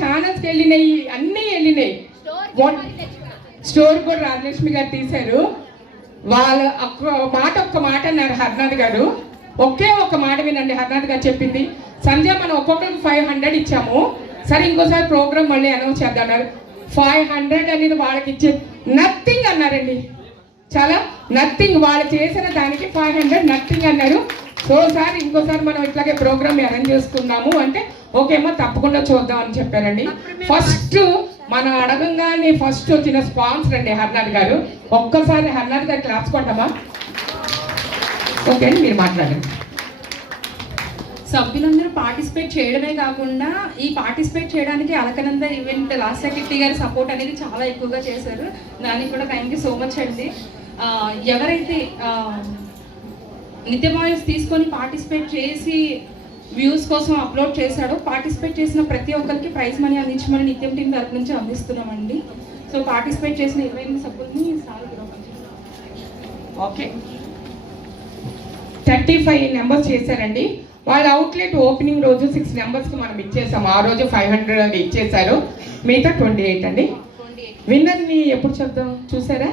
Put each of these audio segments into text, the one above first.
ఛానల్స్కి వెళ్ళినాయి, అన్నీ వెళ్ళినాయి. స్టోర్ కూడా రాజలక్ష్మి గారు తీశారు. వాళ్ళ ఒక్క మాట అన్నారు హర్నాథ్ గారు. ఒక్క మాట వినండి. హర్నాథ్ గారు చెప్పింది, సంజయ్ మనం ఒక్కొక్కరికి 500 ఇచ్చాము, సరే ఇంకోసారి ప్రోగ్రామ్ మళ్ళీ అనౌన్స్ చేద్దాం. 500 అనేది వాళ్ళకి ఇచ్చే నథింగ్ అన్నారండి. చాలా నథింగ్. వాళ్ళు చేసిన దానికి 500 నథింగ్ అన్నారు. సో సార్ ఇంకోసారి మనం ఇట్లాగే ప్రోగ్రామ్ అరేంజ్ చేసుకుందాము అంటే ఓకేమో తప్పకుండా చూద్దాం అని చెప్పారండి. ఫస్ట్ మనం అడగంగానే ఫస్ట్ వచ్చిన స్పాన్సర్ అండి హర్నాథ్ గారు. ఒక్కసారి హర్నాథ్ గారు క్లాస్ కొట్టమా? ఓకే అండి, మీరు మాట్లాడండి. సభ్యులందరూ పార్టిసిపేట్ చేయడమే కాకుండా ఈ పార్టిసిపేట్ చేయడానికి అలకనంద ఈవెంట్ లాస్ట్ సెక్రటరీ గారి సపోర్ట్ అనేది చాలా ఎక్కువగా చేశారు. దానికి కూడా థ్యాంక్ యూ సో మచ్ అండి. ఎవరైతే నిత్య వాయిస్ తీసుకొని పార్టిసిపేట్ చేసి వ్యూస్ కోసం అప్లోడ్ చేశాడో, పార్టిసిపేట్ చేసిన ప్రతి ఒక్కరికి ప్రైజ్ మనీ అందించమని నిత్యం టీం తరఫు నుంచి అందిస్తున్నామండి. సో పార్టిసిపేట్ చేసిన 28 సభ్యుల్ని ఓకే 35 నెంబర్స్ చేశారండి. వాళ్ళ అవుట్లెట్ ఓపెనింగ్ రోజు 6 నెంబర్స్కి మనం ఇచ్చేసాం. ఆ రోజు 500 అని ఇచ్చేసారు. మిగతా 28 అండి. విన్నర్ని ఎప్పుడు చెప్తాం చూసారా?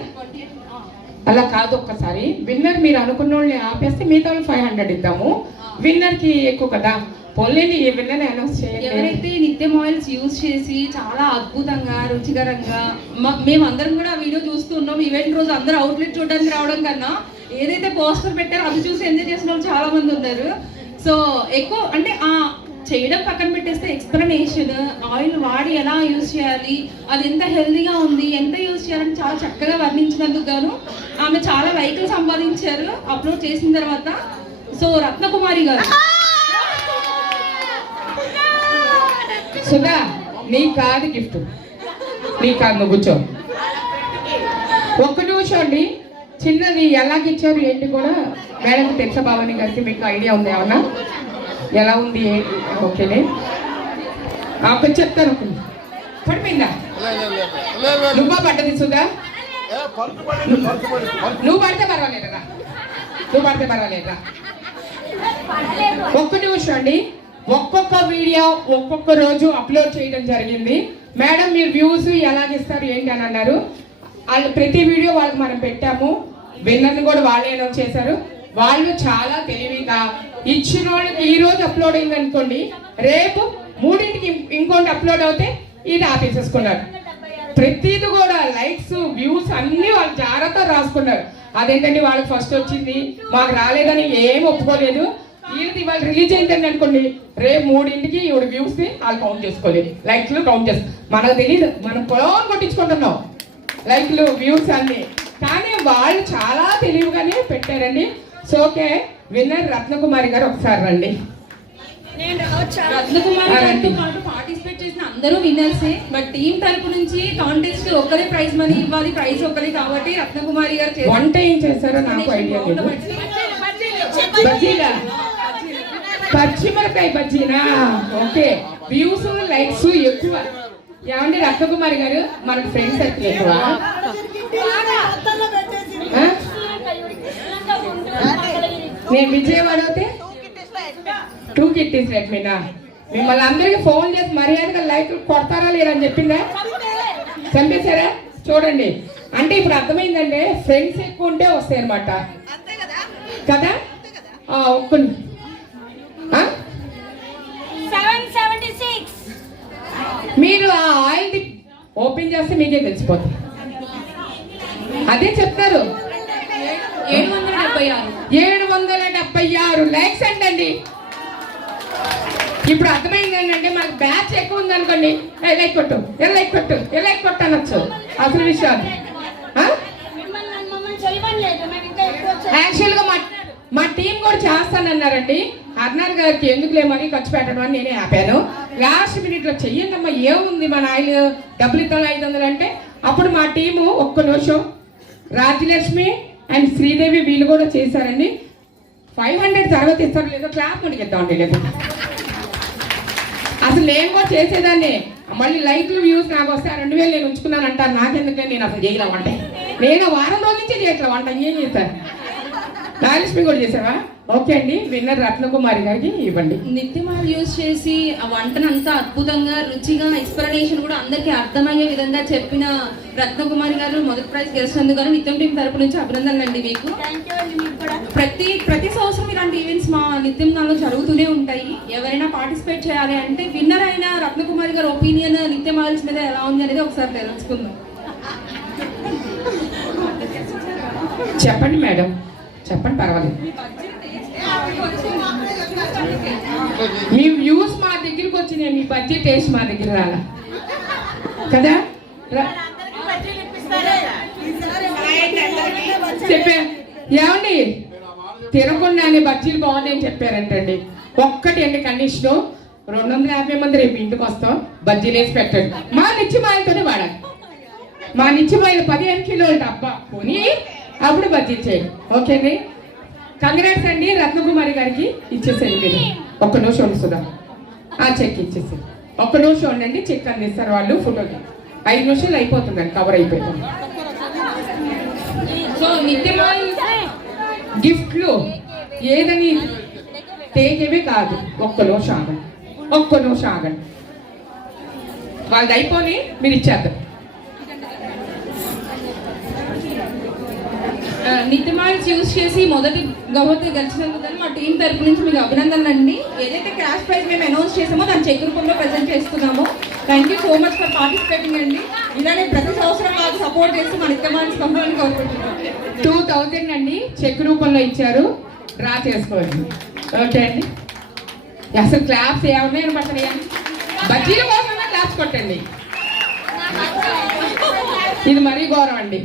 అలా కాదు, ఒక్కసారి విన్నర్ మీరు అనుకున్న వాళ్ళని ఆపేస్తే మిగతా వాళ్ళు 500 ఇద్దాము. విన్నర్కి ఎక్కువ కదా, పొల్లేని ఈ విన్నర్ అనౌన్స్ చేయండి. ఎవరైతే నిత్యం ఆయిల్స్ యూజ్ చేసి చాలా అద్భుతంగా రుచికరంగా, మేమందరం కూడా ఆ వీడియో చూస్తున్నాం. ఈవెంట్ రోజు అందరూ అవుట్లెట్ చూడడానికి రావడం కన్నా ఏదైతే పోస్టర్ పెట్టారో అది చూసి ఎంజాయ్ చేసిన వాళ్ళు చాలా మంది ఉన్నారు. సో ఎక్కువ అంటే చేయడం పక్కన పెట్టేస్తే ఎక్స్ప్లెనేషన్, ఆయిల్ వాడి ఎలా యూజ్ చేయాలి, అది ఎంత హెల్దీగా ఉంది, ఎంత యూజ్ చేయాలని చాలా చక్కగా వర్ణించినందుకు గాను ఆమె చాలా లైక్లు సంపాదించారు అప్లోడ్ చేసిన తర్వాత. సో రత్నకుమారి గారు, సుధా నీ కాదు గిఫ్ట్, నీ కాదు, నువ్వు కూర్చో. ఒక్క నిమిషం అండి. చిన్నది ఎలాగిచ్చారు ఏంటి కూడా మేడం తెలుసా? భవాని గారికి మీకు ఐడియా ఉంది ఏమన్నా? ఎలా ఉంది ఓకేనే కొంచెం చెప్తాను. పడిపోయిందా? నువ్వా పడ్డది సుధా? నువ్వు పడితే పర్వాలేదురా, నువ్వు పడితే పర్వాలేదురా. ఒక్క నిమిషం అండి. ఒక్కొక్క వీడియో ఒక్కొక్క రోజు అప్లోడ్ చేయడం జరిగింది. మేడం మీరు వ్యూస్ ఎలాగిస్తారు ఏంటి అని అన్నారు. వాళ్ళు ప్రతి వీడియో వాళ్ళకి మనం పెట్టాము. విన్నర్ని కూడా వాళ్ళే అనౌన్స్ చేశారు. వాళ్ళు చాలా తెలివిగా ఇచ్చిన వాళ్ళకి ఈ రోజు అప్లోడ్ అయింది అనుకోండి, రేపు 3ంటికి ఇంకోటి అప్లోడ్ అవుతే ఇది ఆపేసేసుకున్నారు. ప్రతిది కూడా లైక్స్ వ్యూస్ అన్ని వాళ్ళు జాగ్రత్త రాసుకున్నారు. అదేంటండి వాళ్ళకి ఫస్ట్ వచ్చింది మాకు రాలేదని ఏం ఒప్పుకోలేదు. వీళ్ళది వాళ్ళు రిలీజ్ అయిందండి అనుకోండి, రేపు 3ంటికి ఈవిడ వ్యూస్ ని వాళ్ళు కౌంట్ చేసుకోలేదు, లైక్లు కౌంట్ చేస్తారు. మనకు తెలియదు, మనం పొలం కొట్టించుకుంటున్నాం లైక్లు వ్యూస్ అన్ని. కానీ వాళ్ళు చాలా తెలివిగానే పెట్టారండి. సో ఓకే, విన్నర్ రత్నకుమారి గారు ఒకసారి రండి. రత్నకుమారి గారితో పాటు పార్టిసిపేట్ చేసిన అందరూ విన్నర్సే. బట్ టీం తరపు నుంచి కాంటెస్ట్ ఒక్కరే ప్రైజ్ మనీ ఇవ్వాలి, ప్రైజ్ ఒక్కరే కాబట్టి రత్నకుమారి గారు వంట ఏం చేశారో నాకు ఐడియా లేదు. బజ్జీలా? పచ్చిమిరకాయ బజ్జీనా? ఓకే, వ్యూస్ లైక్స్ ఎక్కువ. ఏమండి రత్నకుమారి గారు, మనకు ఫ్రెండ్స్ సర్కిల్ ఎక్కువ. నేను విజయవాడ అయితే 2 కిట్టీస్ రెడ్మీనా? మిమ్మల్ని అందరికీ ఫోన్ చేసి మర్యాదగా లైక్ కొడతారా లేదని చెప్పిందా? చంపేశారా? చూడండి, అంటే ఇప్పుడు అర్థమైందంటే ఫ్రెండ్స్ ఎక్కువ ఉంటే వస్తాయి అనమాట కదా. మీరు ఆ ఆయిల్ ఓపెన్ చేస్తే మీకే తెలిసిపోతుంది. అదే చెప్తారు. 776 లైక్స్ అంటండి. ఇప్పుడు అర్థమైంది ఏంటంటే మనకు బ్యాచ్ ఎక్కువ ఉంది అనుకోండి, లైక్ కొట్టు, లైక్ కొట్టు, లైక్ కొట్టు అనొచ్చు. అసలు విషయాలు యాక్చువల్గా మా టీం కూడా చేస్తానన్నారండి. హర్నాథ్ గారికి ఎందుకు లేమని ఖర్చు పెట్టడం అని నేనే ఆపాను. లాస్ట్ మినిట్లో చెయ్యండమ్మా, ఏముంది మన ఆయిల్ డబ్బులు ఇద్దాం 500 అంటే అప్పుడు మా టీము ఒక్క నిమిషం రాజ్యలక్ష్మి అండ్ శ్రీదేవి వీళ్ళు కూడా చేశారండి. 500 తర్వాత ఇస్తారు లేదో క్లాప్ ముడిగిద్దామండి. లేదు అసలు నేను కూడా చేసేదాన్ని. మళ్ళీ లైక్లు వ్యూస్ నాకు వస్తే 2000 నేను ఉంచుకున్నాను అంటారు. నాకెందుకని నేను అసలు చేయలేం అంటే, నేను వారం రోజుల నుంచే చేయట్లే వంట. ఏం చేశారు? రాజలక్ష్మి కూడా చేసావా? ఓకే అండి, విన్నర్ రత్నకుమారి గారికి ఇవ్వండి. నిత్యమాలు యూజ్ చేసి ఆ వంటను అంతా అద్భుతంగా రుచిగా ఎక్స్ప్లెనేషన్ కూడా అందరికీ అర్థమయ్యే విధంగా చెప్పిన రత్నకుమారి గారు మొదటి ప్రైజ్ గెలిచినందుకు గాను నిత్యం టీం తరపు నుంచి అభినందనలు అండి మీకు. ప్రతి సంవత్సరం ఇలాంటి ఈవెంట్స్ మా నిత్యం నాలో జరుగుతూనే ఉంటాయి. ఎవరైనా పార్టిసిపేట్ చేయాలి అంటే విన్నర్ అయిన రత్నకుమారి గారి ఒపీనియన్ నిత్యం ఆయిల్స్ మీద ఎలా ఉంది అనేది ఒకసారి తెలుసుకుందాం. చెప్పండి మేడం, చెప్పండి, పర్వాలేదు. మీ వ్యూస్ మా దగ్గరికి వచ్చినాయి, మీ బడ్జెట్ టేస్ట్ మా దగ్గర రాలా కదా. చెప్పా ఏమండి, తినకుండానే బజ్జీలు బాగున్నాయని చెప్పారంటండి. ఒక్కటి అండి కండిషను, 250 మంది రేపు ఇంటికి వస్తాం, బజ్జీలు వేసి పెట్టండి. మా నిత్యమాయలతోనే వాడాలి. మా నిత్యమాయలు 15 కిలోలు డబ్బా కొని అప్పుడు బడ్జెట్ చేయండి. ఓకే అండి, కంగ్రాట్స్ అండి. రత్నకుమారి గారికి ఇచ్చేసేయండి మీరు. ఒక్క నిమిషం ఉంచుదాం, ఆ చెక్ ఇచ్చేసేయండి. ఒక్క నిమిషం ఉండండి, చెక్ అందిస్తారు వాళ్ళు ఫోటోకి. 5 నిమిషాలు అయిపోతుందండి, కవర్ అయిపోతుంది. సో నిత్యమాయి గిఫ్ట్లు ఏదని తేజమే కాదు. ఒక్క నిమిషం ఆగండి, ఒక్క నిమిషం ఆగండి, వాళ్ళది అయిపోయి మీరు ఇచ్చేద్దాం. నిత్యమాయిల్స్ యూజ్ చేసి మొదటి గౌరవం గెలిచినందుకు మా టీం తరపు నుంచి మీకు అభినందనలు అండి. ఏదైతే క్యాష్ ప్రైజ్ మేము అనౌన్స్ చేసామో దాన్ని చెక్ రూపంలో ప్రెజెంట్ చేస్తున్నాము. Thank you so much for participating అండి. ఇలానే ప్రతి సంవత్సరం మాకు సపోర్ట్ చేసి మా నిత్యమాయిల్స్ పంపాలని కోరుకుంటున్నాం. 2000 అండి చెక్ రూపంలో ఇచ్చారు, డ్రా చేసుకోండి. ఓకే అండి, అసలు క్లాప్స్ ఏమన్నా వినపడుతున్నాయా? బజ్జీల కోసం క్లాప్స్ కొట్టండి, ఇది మరీ గౌరవం అండి.